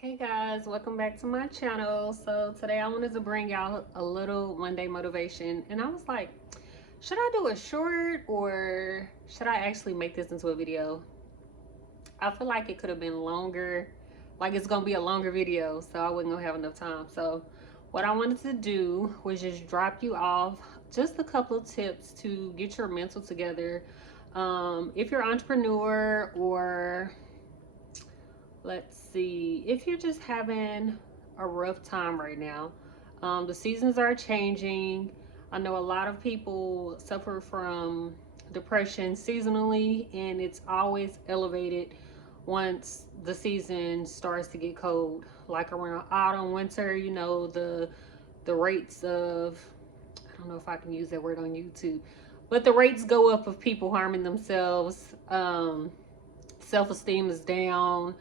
Hey guys, welcome back to my channel. So today I wanted to bring y'all a little Monday motivation, and I was like, should I do a short or should I actually make this into a video? I feel like it could have been longer, like it's gonna be a longer video, so I wasn't gonna have enough time. So what I wanted to do was just drop you off just a couple of tips to get your mental together. If you're an entrepreneur, or let's see, if you're just having a rough time right now, the seasons are changing. I know a lot of people suffer from depression seasonally, and it's always elevated once the season starts to get cold, like around autumn, winter. The rates of, I don't know if I can use that word on YouTube, but the rates go up of people harming themselves. Self-esteem is down.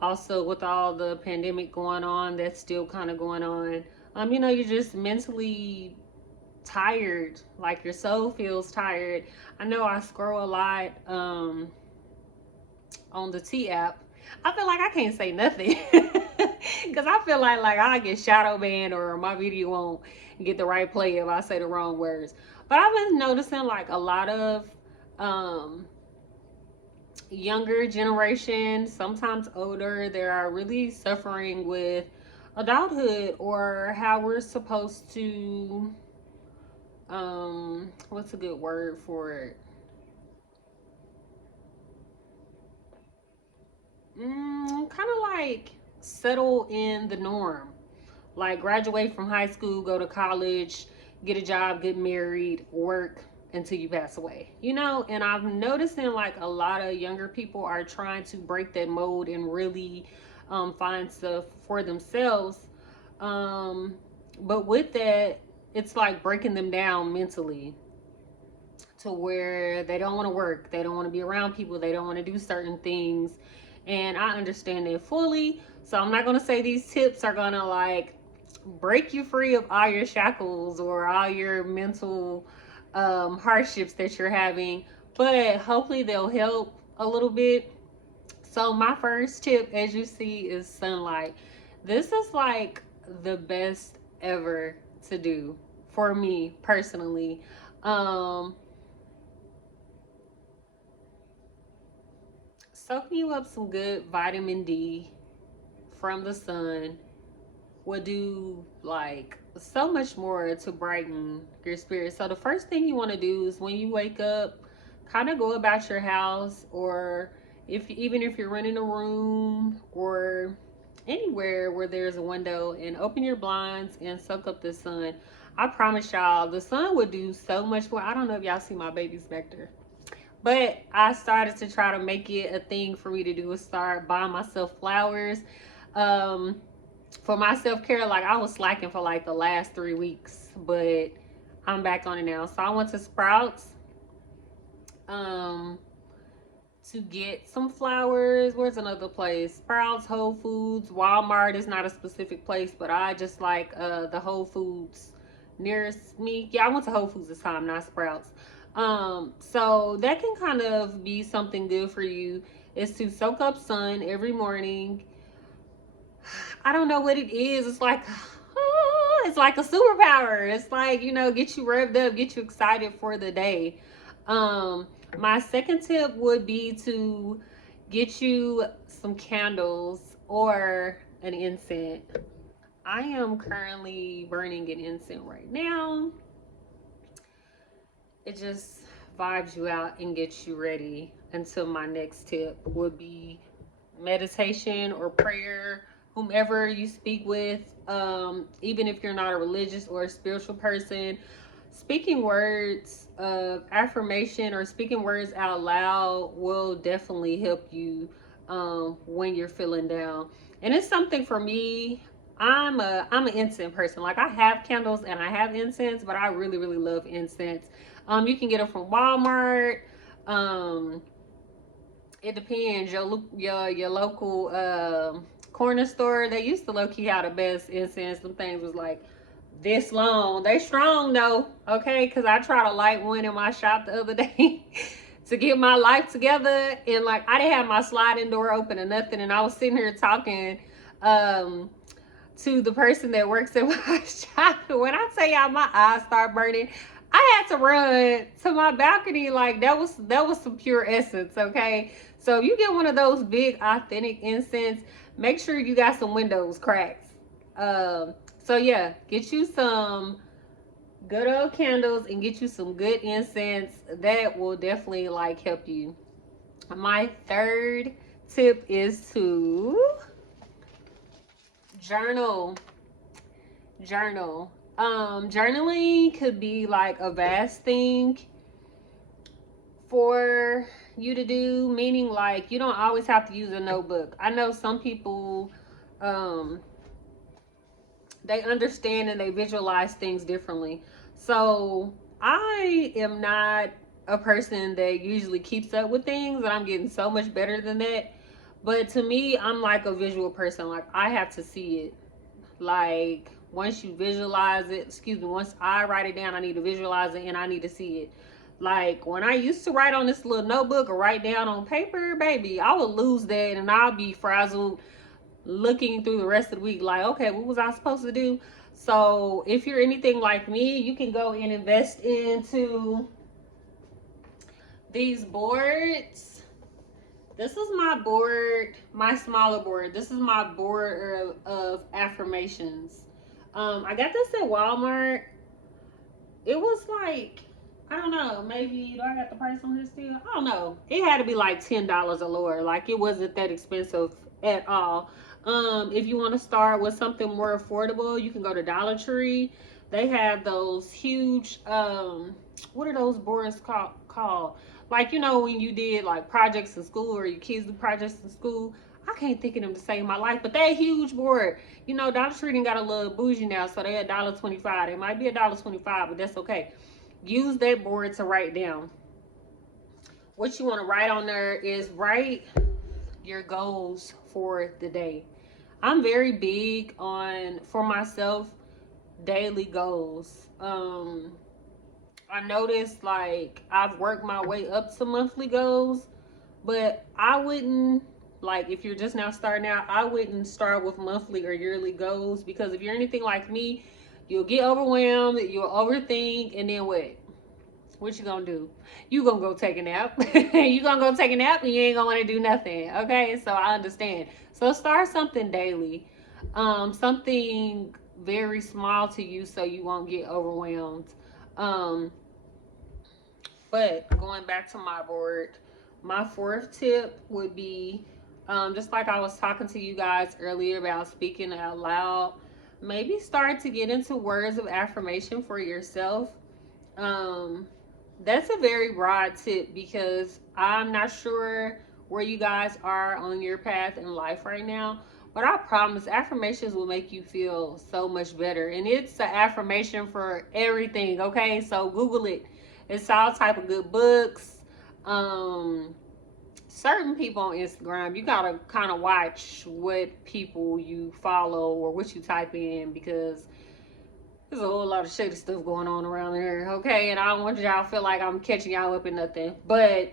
Also, with all the pandemic going on, that's still kind of going on. You're just mentally tired, like your soul feels tired. I know I scroll a lot on the T app. I feel like I can't say nothing because I feel like I get shadow banned, or my video won't get the right play if I say the wrong words. But I've been noticing like a lot of um younger generation, sometimes older, they are really suffering with adulthood, or how we're supposed to what's a good word for it? Kind of like settle in the norm, like graduate from high school, go to college, get a job, get married, work until you pass away. And I'm noticing like a lot of younger people are trying to break that mold and really find stuff for themselves. But with that, it's like breaking them down mentally to where they don't want to work, they don't want to be around people, they don't want to do certain things. And I understand it fully. So I'm not going to say these tips are going to like break you free of all your shackles or all your mental hardships that you're having, but hopefully they'll help a little bit. So my first tip, as you see, is sunlight. This is like the best ever to do for me personally. um Soaking you up some good vitamin D from the sun will do like so much more to brighten your spirit. So the first thing you want to do is when you wake up, kind of go about your house, or if even if you're renting a room or anywhere where there's a window, and open your blinds and soak up the sun. I promise y'all, the sun would do so much more. I don't know if y'all see my babies back there, but I started to try to make it a thing for me to do, is start buying myself flowers. Um, for my self-care, like I was slacking for like the last 3 weeks, but I'm back on it now. So I went to Sprouts um to get some flowers. Where's another place? Sprouts, Whole Foods, Walmart is not a specific place, but I just like the Whole Foods nearest me. Yeah, I went to Whole Foods this time, not Sprouts. So that can kind of be something good for you, is to soak up sun every morning. I don't know what it is. It's like it's like a superpower. It's like, get you revved up, get you excited for the day. My second tip would be to get you some candles or an incense. I am currently burning an incense right now. It just vibes you out and gets you ready. Until my next tip would be meditation or prayer, whomever you speak with. Even if you're not a religious or a spiritual person, speaking words of affirmation or speaking words out loud will definitely help you when you're feeling down. And it's something for me. I'm an incense person. Like, I have candles and I have incense, but I really really love incense. You can get them from Walmart. um it depends. Your local corner store, they used to low-key have the best incense. Them things was like this long. They strong though, okay? Because I tried to light one in my shop the other day to get my life together, and like I didn't have my sliding door open or nothing, and I was sitting here talking To the person that works at my shop, when I tell y'all my eyes start burning, I had to run to my balcony. Like that was some pure essence, okay? So if you get one of those big authentic incense, make sure you got some windows cracks. So yeah, get you some good old candles and get you some good incense. That will definitely like help you. My third tip is to journal. Journaling could be like a vast thing for you to do, meaning like you don't always have to use a notebook. I know some people they understand and they visualize things differently. So I am not a person that usually keeps up with things, and I'm getting so much better than that. But to me, I'm like a visual person. Like I have to see it. Like once you visualize it, once I write it down, I need to visualize it and I need to see it. Like when I used to write on this little notebook or write down on paper, baby, I would lose that and I'll be frazzled looking through the rest of the week like, okay, what was I supposed to do? So if you're anything like me, you can go and invest into these boards. This is my board, my smaller board. This is my board of affirmations. I got this at Walmart. It was like, I don't know, maybe, do I got the price on here still? I don't know. It had to be like $10 or lower. Like it wasn't that expensive at all. If you want to start with something more affordable, you can go to Dollar Tree. They have those huge, what are those boards called? Like, you know, when you did like projects in school or your kids do projects in school, I can't think of them to save my life, but that huge board, you know, Dollar Tree done got a little bougie now, so they $1.25. It might be $1.25, but that's okay. Use that board to write down. What you want to write on there is write your goals for the day. I'm very big on, for myself, daily goals. I noticed like I've worked my way up to monthly goals, but I wouldn't, like if you're just now starting out, I wouldn't start with monthly or yearly goals, because if you're anything like me, you'll get overwhelmed, you'll overthink, and then what you gonna do? You gonna go take a nap. You gonna go take a nap and you ain't gonna want to do nothing. Okay, so I understand. So start something daily, something very small to you so you won't get overwhelmed. But going back to my board, my fourth tip would be, just like I was talking to you guys earlier about speaking out loud, maybe start to get into words of affirmation for yourself. That's a very broad tip because I'm not sure where you guys are on your path in life right now, but I promise affirmations will make you feel so much better. And it's an affirmation for everything, okay? So Google it. It's all type of good books. Certain people on Instagram, you gotta kind of watch what people you follow or what you type in, because there's a whole lot of shady stuff going on around there, okay? And I don't want y'all to feel like I'm catching y'all up in nothing. But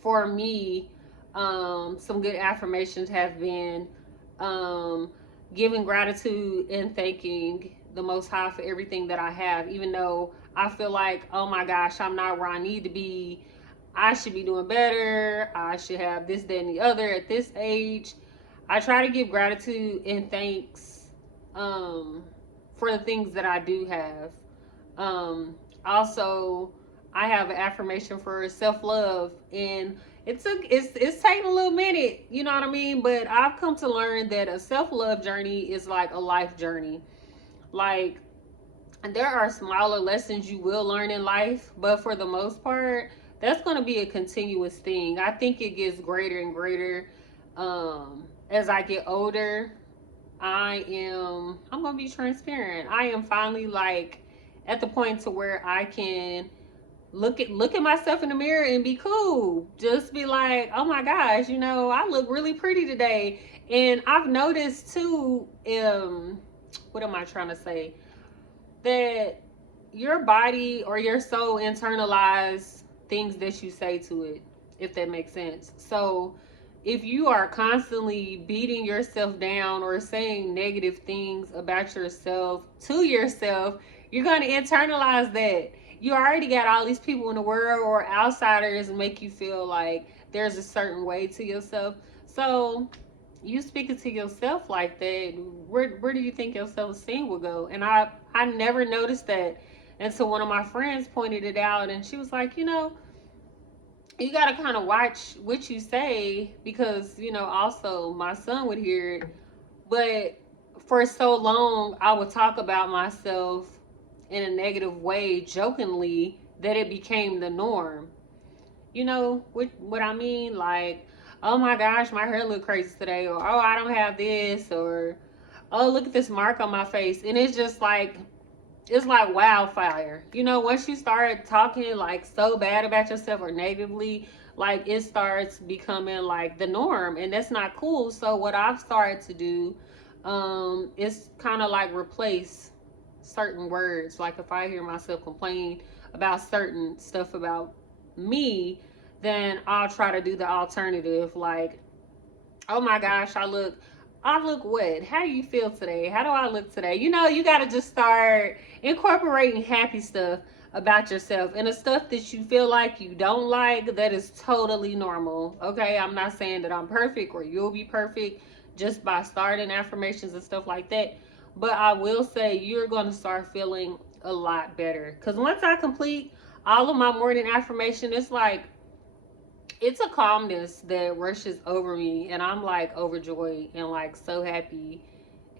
for me, some good affirmations have been giving gratitude and thanking the Most High for everything that I have, even though I feel like, oh my gosh, I'm not where I need to be. I should be doing better. I should have this, that, and the other at this age. I try to give gratitude and thanks for the things that I do have. Also, I have an affirmation for self-love, and it's taking a little minute, you know what I mean? But I've come to learn that a self-love journey is like a life journey. Like, there are smaller lessons you will learn in life, but for the most part, that's going to be a continuous thing. I think it gets greater and greater as I get older. I'm going to be transparent. I am finally like at the point to where I can look at myself in the mirror and be cool. Just be like, oh my gosh, you know, I look really pretty today. And I've noticed too, what am I trying to say? That your body or your soul internalize things that you say to it, if that makes sense. So if you are constantly beating yourself down or saying negative things about yourself to yourself, you're going to internalize that. You already got all these people in the world or outsiders make you feel like there's a certain way to yourself. So you speaking to yourself like that, where do you think your self-esteem will go? And I never noticed that until one of my friends pointed it out, and she was like, you got to kind of watch what you say, because also my son would hear it. But for so long I would talk about myself in a negative way, jokingly, that it became the norm. You know what I mean? Like, oh my gosh, my hair look crazy today, or oh, I don't have this, or oh, look at this mark on my face. And it's like wildfire. Once you start talking like so bad about yourself or negatively, like it starts becoming like the norm, and that's not cool. So what I've started to do is kind of like replace certain words. Like if I hear myself complain about certain stuff about me, then I'll try to do the alternative. Like, oh my gosh, I look what? How do you feel today? How do I look today? You got to just start incorporating happy stuff about yourself, and the stuff that you feel like you don't like, that is totally normal. Okay, I'm not saying that I'm perfect or you'll be perfect just by starting affirmations and stuff like that, but I will say you're going to start feeling a lot better, because once I complete all of my morning affirmation, it's a calmness that rushes over me, and I'm like overjoyed and like so happy.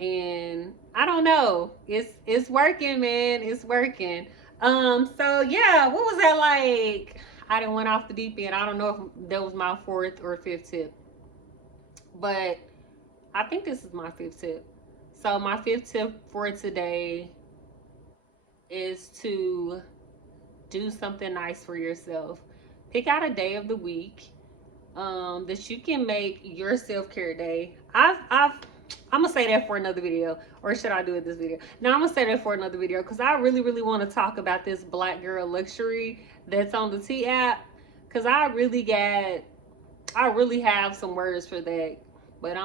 And I don't know, it's working, man. It's working. So yeah, what was that like? I didn't went off the deep end. I don't know if that was my fourth or fifth tip, but I think this is my fifth tip. So my fifth tip for today is to do something nice for yourself. Pick out a day of the week that you can make your self-care day. I'm gonna say that for another video, or should I do it this video? No, I'm gonna say that for another video, because I really, really want to talk about this Black Girl Luxury that's on the T app, because I really have some words for that, but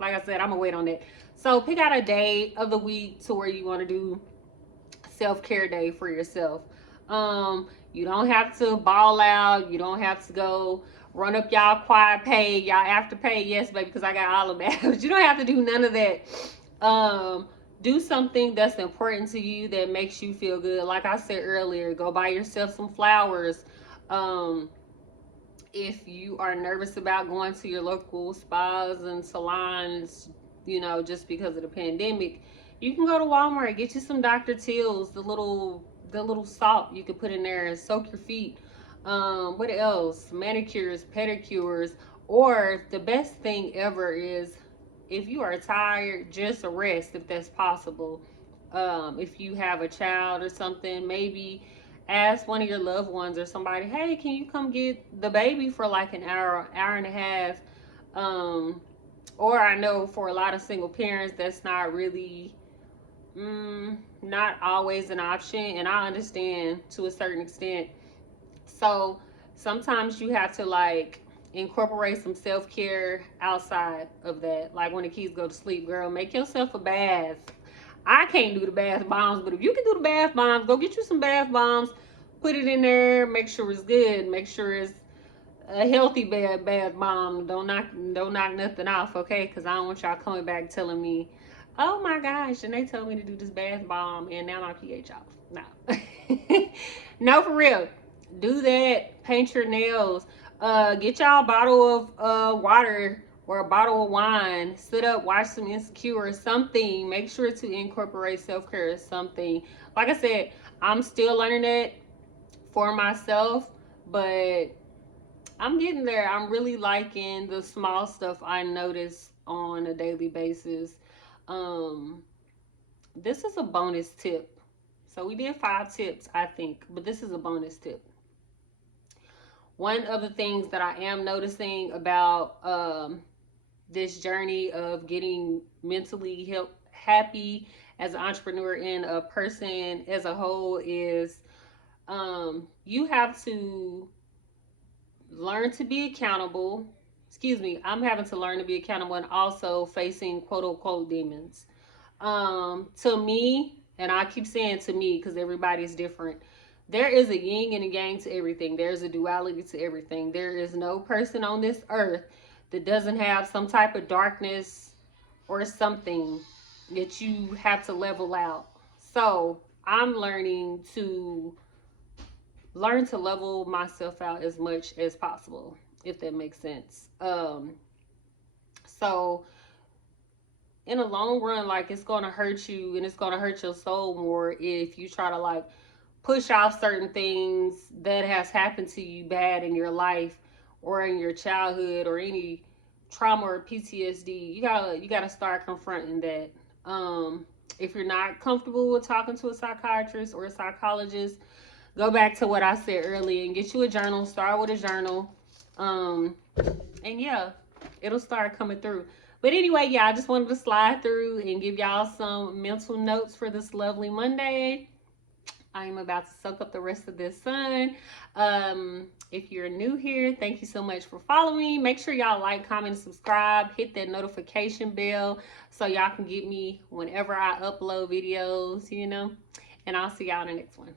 like I said, I'm gonna wait on that. So pick out a day of the week to where you want to do self-care day for yourself. You don't have to ball out. You don't have to go run up y'all quiet pay, y'all after-pay. Yes, baby, because I got all of that. But you don't have to do none of that. Do something that's important to you, that makes you feel good. Like I said earlier, go buy yourself some flowers. If you are nervous about going to your local spas and salons, just because of the pandemic, you can go to Walmart, get you some Dr. Teal's, the little salt you can put in there and soak your feet. What else? Manicures, pedicures, or the best thing ever is, if you are tired, just rest if that's possible. If you have a child or something, maybe ask one of your loved ones or somebody, hey, can you come get the baby for like an hour, hour and a half? Or I know for a lot of single parents, that's not really not always an option, and I understand to a certain extent. So sometimes you have to like incorporate some self-care outside of that. Like when the kids go to sleep, girl, make yourself a bath. I can't do the bath bombs, but if you can do the bath bombs, go get you some bath bombs, put it in there, make sure it's good, make sure it's a healthy bath bomb. Don't knock nothing off, okay? Because I don't want y'all coming back telling me, oh my gosh, and they told me to do this bath bomb and now my pH off. No. No, for real. Do that. Paint your nails. Get y'all a bottle of water or a bottle of wine. Sit up, watch some Insecure or something. Make sure to incorporate self-care as something. Like I said, I'm still learning it for myself, but I'm getting there. I'm really liking the small stuff I notice on a daily basis. This is a bonus tip. So we did 5 tips, I think, but this is a bonus tip. One of the things that I am noticing about this journey of getting mentally happy as an entrepreneur and a person as a whole is you have to learn to be accountable. excuse me, I'm having to learn to be accountable and also facing quote unquote demons. To me, and I keep saying to me because everybody's different, there is a yin and a yang to everything. There's a duality to everything. There is no person on this earth that doesn't have some type of darkness or something that you have to level out. So I'm learn to level myself out as much as possible, if that makes sense. So in the long run, like, it's gonna hurt you and it's gonna hurt your soul more if you try to like push off certain things that has happened to you bad in your life or in your childhood or any trauma or PTSD. You gotta start confronting that. If you're not comfortable with talking to a psychiatrist or a psychologist, go back to what I said earlier and get you a journal. Start with a journal. And yeah, it'll start coming through. But anyway, yeah, I just wanted to slide through and give y'all some mental notes for this lovely Monday. I am about to soak up the rest of this sun. If you're new here, thank you so much for following me. Make sure y'all like, comment, and subscribe. Hit that notification bell so y'all can get me whenever I upload videos, And I'll see y'all in the next one.